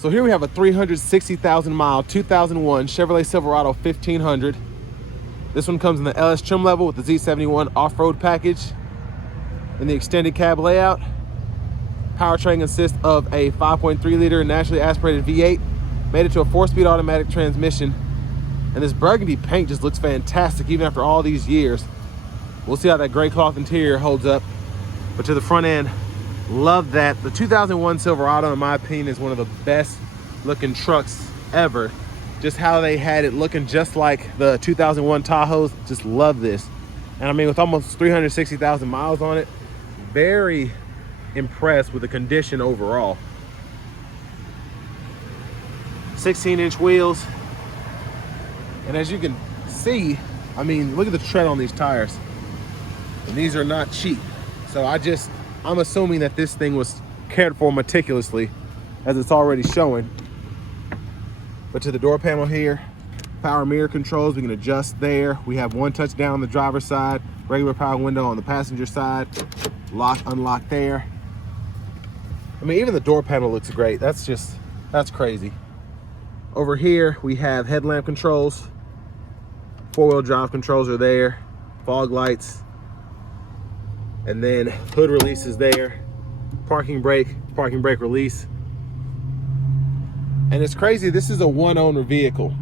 So here we have a 360,000 mile 2001 Chevrolet Silverado 1500. This one comes in the LS trim level with the Z71 off-road package. In the extended cab layout, powertrain consists of a 5.3 liter naturally aspirated V8, made it to a 4-speed automatic transmission. And this burgundy paint just looks fantastic even after all these years. We'll see how that gray cloth interior holds up. But to the front end, love that. The 2001 Silverado, in my opinion, is one of the best looking trucks ever. Just how they had it looking just like the 2001 Tahoes, just love this. And I mean, with almost 360,000 miles on it, very impressed with the condition overall. 16-inch wheels. And as you can see, I mean, look at the tread on these tires. And these are not cheap. So I'm assuming that this thing was cared for meticulously, as it's already showing. But to the door panel here, power mirror controls, we can adjust there. We have one touch down on the driver's side, regular power window on the passenger side, lock, unlock there. I mean, even the door panel looks great. That's crazy. Over here, we have headlamp controls, four-wheel drive controls are there, fog lights, and then hood releases there, parking brake release. And it's crazy, this is a one-owner vehicle.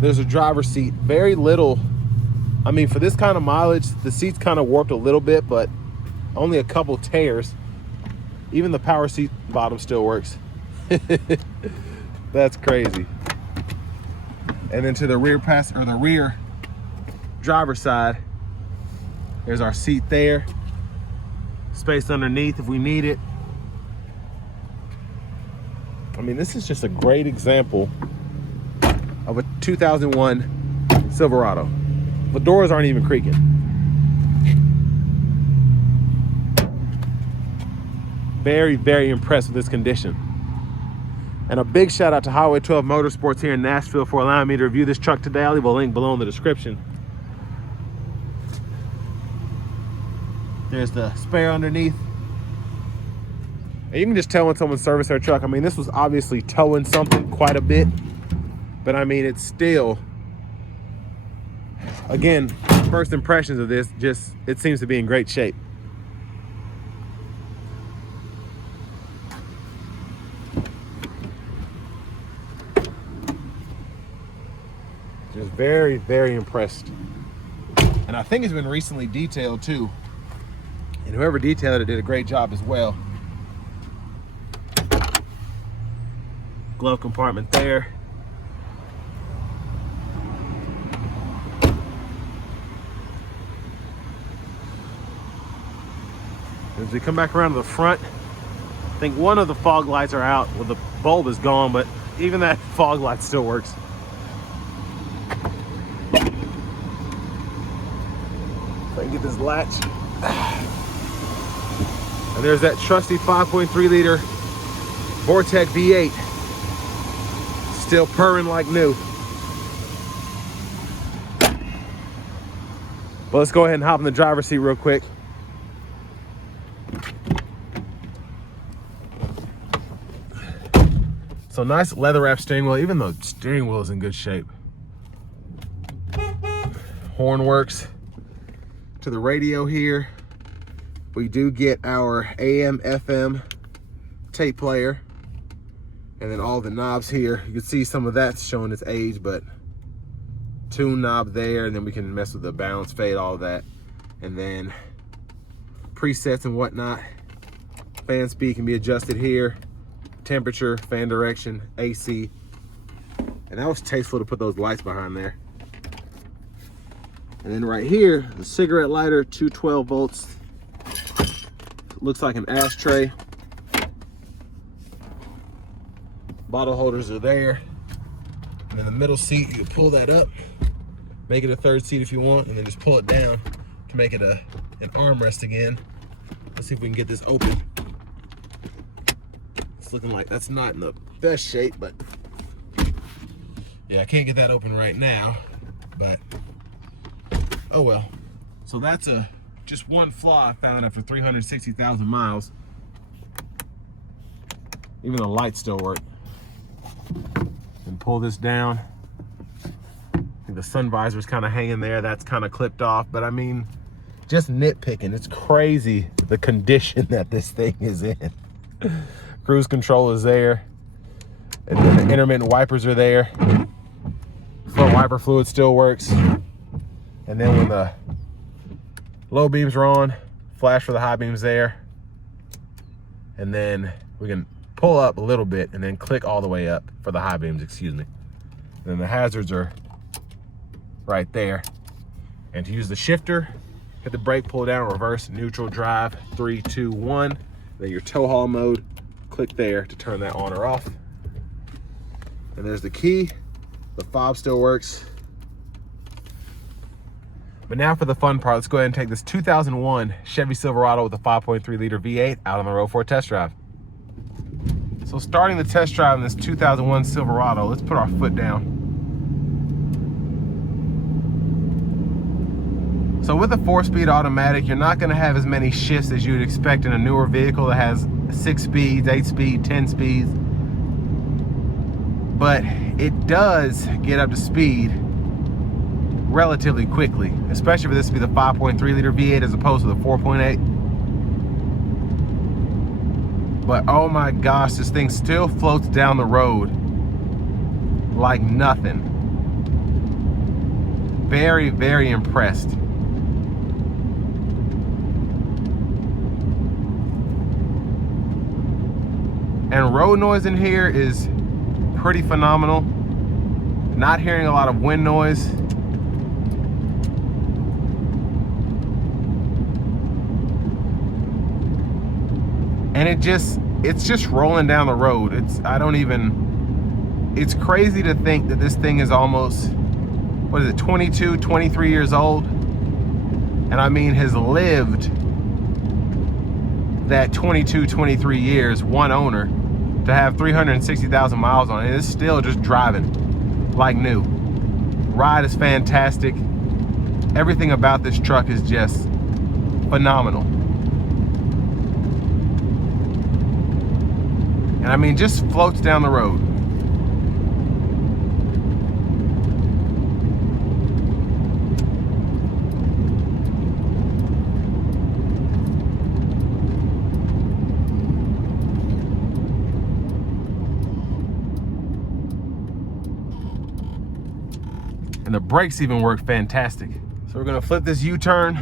There's a driver's seat, very little. I mean, for this kind of mileage, the seat's kind of warped a little bit, but only a couple tears. Even the power seat bottom still works. That's crazy. And then to the rear rear driver's side, there's our seat there. Space underneath if we need it. I mean, this is just a great example of a 2001 Silverado. The doors aren't even creaking. Very, very impressed with this condition. And a big shout out to Highway 12 Motorsports here in Nashville for allowing me to review this truck today. I'll leave a link below in the description. There's the spare underneath. And you can just tell when someone serviced their truck. I mean, this was obviously towing something quite a bit, but I mean, it's still, again, first impressions of this, it seems to be in great shape. Just very, very impressed. And I think it's been recently detailed too. And whoever detailed it did a great job as well. Glove compartment there. As we come back around to the front, I think one of the fog lights are out. Well, the bulb is gone, but even that fog light still works. If I can get this latch. And there's that trusty 5.3 liter Vortec V8. Still purring like new. But let's go ahead and hop in the driver's seat real quick. So nice leather wrap steering wheel, even though the steering wheel is in good shape. Horn works. To the radio here, we do get our AM, FM tape player. And then all the knobs here, you can see some of that's showing its age, but tune knob there, and then we can mess with the balance, fade, all of that. And then presets and whatnot. Fan speed can be adjusted here. Temperature, fan direction, AC. And that was tasteful to put those lights behind there. And then right here, the cigarette lighter, 212 volts. Looks like an ashtray. Bottle holders are there. And then the middle seat, you can pull that up, make it a third seat if you want, and then just pull it down to make it an armrest again. Let's see if we can get this open. It's looking like that's not in the best shape, but yeah, I can't get that open right now, but oh well. So that's just one flaw I found after 360,000 miles. Even the lights still work. And pull this down. I think the sun visor's kind of hanging there. That's kind of clipped off. But I mean, just nitpicking. It's crazy the condition that this thing is in. Cruise control is there. And then the intermittent wipers are there. Front wiper fluid still works. And then when the low beams are on, flash for the high beams there. And then we can pull up a little bit and then click all the way up for the high beams, excuse me. And then the hazards are right there. And to use the shifter, hit the brake, pull down, reverse, neutral, drive, 3, 2, 1. Then your tow haul mode, click there to turn that on or off. And there's the key. The fob still works. But now for the fun part, let's go ahead and take this 2001 Chevy Silverado with a 5.3 liter V8 out on the road for a test drive. So starting the test drive in this 2001 Silverado, let's put our foot down. So with a 4-speed automatic, you're not gonna have as many shifts as you would expect in a newer vehicle that has 6 speeds, 8 speed, 10 speeds. But it does get up to speed relatively quickly, especially for this to be the 5.3 liter V8 as opposed to the 4.8. But oh my gosh, this thing still floats down the road like nothing. Very, very impressed. And road noise in here is pretty phenomenal. Not hearing a lot of wind noise. And it's just rolling down the road. It's crazy to think that this thing is almost, what is it, 22, 23 years old? And I mean, has lived that 22, 23 years, one owner, to have 360,000 miles on it. It's still just driving like new. Ride is fantastic. Everything about this truck is just phenomenal. And I mean, just floats down the road. And the brakes even work fantastic. So we're gonna flip this U-turn,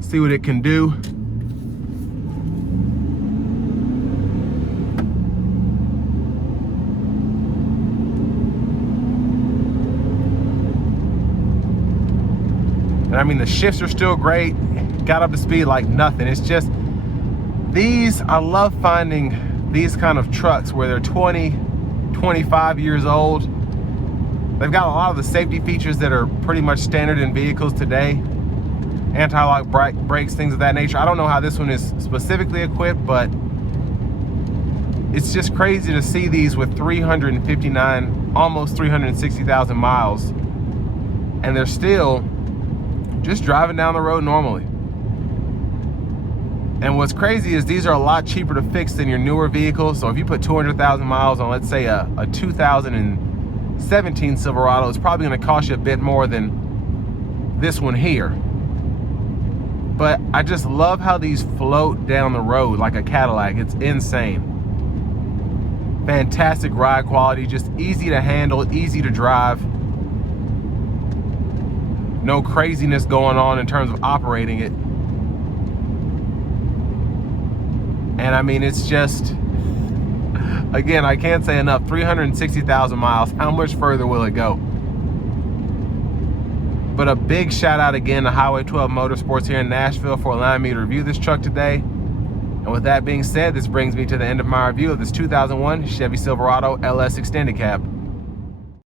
see what it can do. And I mean, the shifts are still great. Got up to speed like nothing. It's just, I love finding these kind of trucks where they're 20, 25 years old. They've got a lot of the safety features that are pretty much standard in vehicles today. Anti-lock brakes, things of that nature. I don't know how this one is specifically equipped, but it's just crazy to see these with 359, almost 360,000 miles. And they're still just driving down the road normally. And what's crazy is these are a lot cheaper to fix than your newer vehicles. So if you put 200,000 miles on, let's say a 2017 Silverado, it's probably gonna cost you a bit more than this one here. But I just love how these float down the road like a Cadillac. It's insane. Fantastic ride quality, just easy to handle, easy to drive. No craziness going on in terms of operating it. And I mean, it's just, again, I can't say enough, 360,000 miles, how much further will it go? But a big shout out again to Highway 12 Motorsports here in Nashville for allowing me to review this truck today. And with that being said, this brings me to the end of my review of this 2001 Chevy Silverado LS Extended Cab.